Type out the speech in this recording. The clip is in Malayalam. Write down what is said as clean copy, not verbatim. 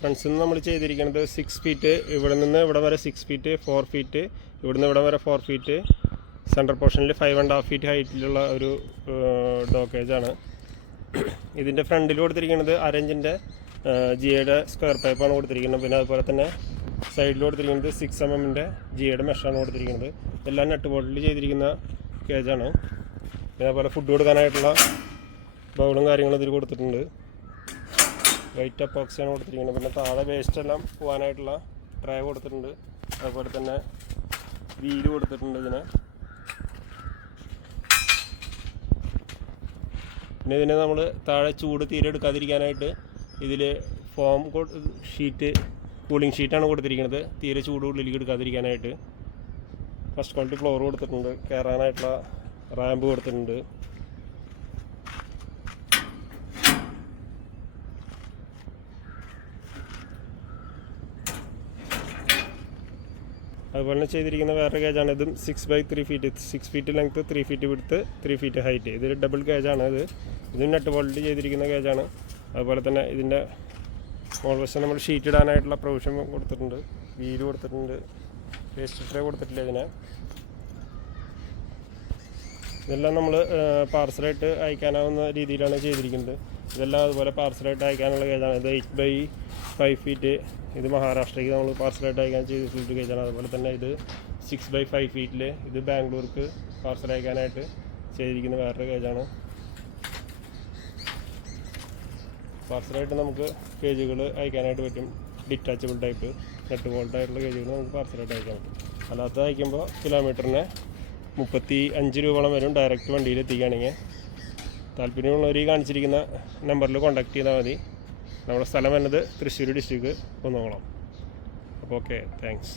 ഫ്രണ്ട്സ് ഇന്ന് നമ്മൾ ചെയ്തിരിക്കുന്നത് 6 ഫീറ്റ് ഇവിടെ നിന്ന് ഇവിടെ വരെ 6 ഫീറ്റ് 4 ഫീറ്റ് ഇവിടുന്ന് ഇവിടെ വരെ 4 ഫീറ്റ് സെൻറ്റർ പോർഷനിൽ 5.5 ഫീറ്റ് ഹൈറ്റിലുള്ള ഒരു ഡോക്കേജാണ്. ഇതിൻ്റെ ഫ്രണ്ടിൽ കൊടുത്തിരിക്കുന്നത് 1.5 ഇഞ്ചിൻ്റെ ജിയുടെ സ്ക്വയർ പൈപ്പാണ് കൊടുത്തിരിക്കുന്നത്. പിന്നെ അതുപോലെ തന്നെ സൈഡിൽ കൊടുത്തിരിക്കുന്നത് 6 mm ജിയുടെ മെഷാണ് കൊടുത്തിരിക്കുന്നത്. എല്ലാം നെറ്റ് ബോട്ടിൽ ചെയ്തിരിക്കുന്ന കേജാണ്. പിന്നെ അതുപോലെ ഫുഡ് കൊടുക്കാനായിട്ടുള്ള ബൗളും കാര്യങ്ങളും ഇതിൽ കൊടുത്തിട്ടുണ്ട്. വൈറ്റ് അപ്പോക്സിയാണ് കൊടുത്തിരിക്കുന്നത്. പിന്നെ താഴെ വേസ്റ്റ് എല്ലാം പോകാനായിട്ടുള്ള ട്രേ കൊടുത്തിട്ടുണ്ട്. അതുപോലെ തന്നെ വീല് കൊടുത്തിട്ടുണ്ട് ഇതിന്. പിന്നെ ഇതിനെ നമ്മൾ താഴെ ചൂട് തീരെ എടുക്കാതിരിക്കാനായിട്ട് ഇതിൽ ഫോം ഷീറ്റ് കൂളിംഗ് ഷീറ്റാണ് കൊടുത്തിരിക്കുന്നത്, തീരെ ചൂട് ഉള്ളിലേക്ക് എടുക്കാതിരിക്കാനായിട്ട്. ഫസ്റ്റ് ക്വാളിറ്റി ഫ്ലോർ കൊടുത്തിട്ടുണ്ട്. കയറാനായിട്ടുള്ള റാമ്പ് കൊടുത്തിട്ടുണ്ട്. അതുപോലെ തന്നെ ചെയ്തിരിക്കുന്ന വേറെ കേജാണ്. ഇതും 6x3 feet 6 feet length 3 feet width 3 feet height. ഇതൊരു ഡബിൾ കേജാണ്. ഇതും നെറ്റ് ബോൾട്ട് ചെയ്തിരിക്കുന്ന കേജാണ്. അതുപോലെ തന്നെ ഇതിൻ്റെ മോൾവശം നമ്മൾ ഷീറ്റ് ഇടാനായിട്ടുള്ള പ്രൊവിഷൻ കൊടുത്തിട്ടുണ്ട്. വീല് കൊടുത്തിട്ടുണ്ട്. വേസ്റ്റ് ട്രേ കൊടുത്തിട്ടില്ല ഇതിനെ. ഇതെല്ലാം നമ്മൾ പാർസലായിട്ട് അയക്കാനാവുന്ന രീതിയിലാണ് ചെയ്തിരിക്കുന്നത്. ഇതെല്ലാം അതുപോലെ പാർസലായിട്ട് അയക്കാനുള്ള കേജാണ്. ഇത് 8x5 ഫീറ്റ്. ഇത് മഹാരാഷ്ട്രയ്ക്ക് നമ്മൾ പാർസലായിട്ട് അയക്കാൻ ചെയ്തിട്ടുള്ള കേജാണ്. അതുപോലെ തന്നെ ഇത് 6x5 ഫീറ്റിൽ ഇത് ബാംഗ്ലൂർക്ക് പാർസൽ അയക്കാനായിട്ട് ചെയ്തിരിക്കുന്ന വേറൊരു കേജാണ്. പാർസലായിട്ട് നമുക്ക് കേജുകൾ അയക്കാനായിട്ട് പറ്റും. ഡിറ്റാച്ചബിൾ ടൈപ്പ് നെറ്റ് ബോൾട്ടായിട്ടുള്ള കേജുകൾ നമുക്ക് പാർസലായിട്ട് അയക്കാൻ പറ്റും. അല്ലാത്ത അയക്കുമ്പോൾ കിലോമീറ്ററിന് 35 രൂപയോളം വരും ഡയറക്റ്റ് വണ്ടിയിൽ എത്തിക്കുകയാണെങ്കിൽ. താല്പര്യമുള്ളവർ ഈ കാണിച്ചിരിക്കുന്ന നമ്പറിൽ കോൺടാക്ട് ചെയ്താൽ മതി. നമ്മുടെ സ്ഥലം വരുന്നത് തൃശ്ശൂർ ഡിസ്ട്രിക്ട് കുന്നംകുളം. അപ്പോൾ ഓക്കെ, താങ്ക്സ്.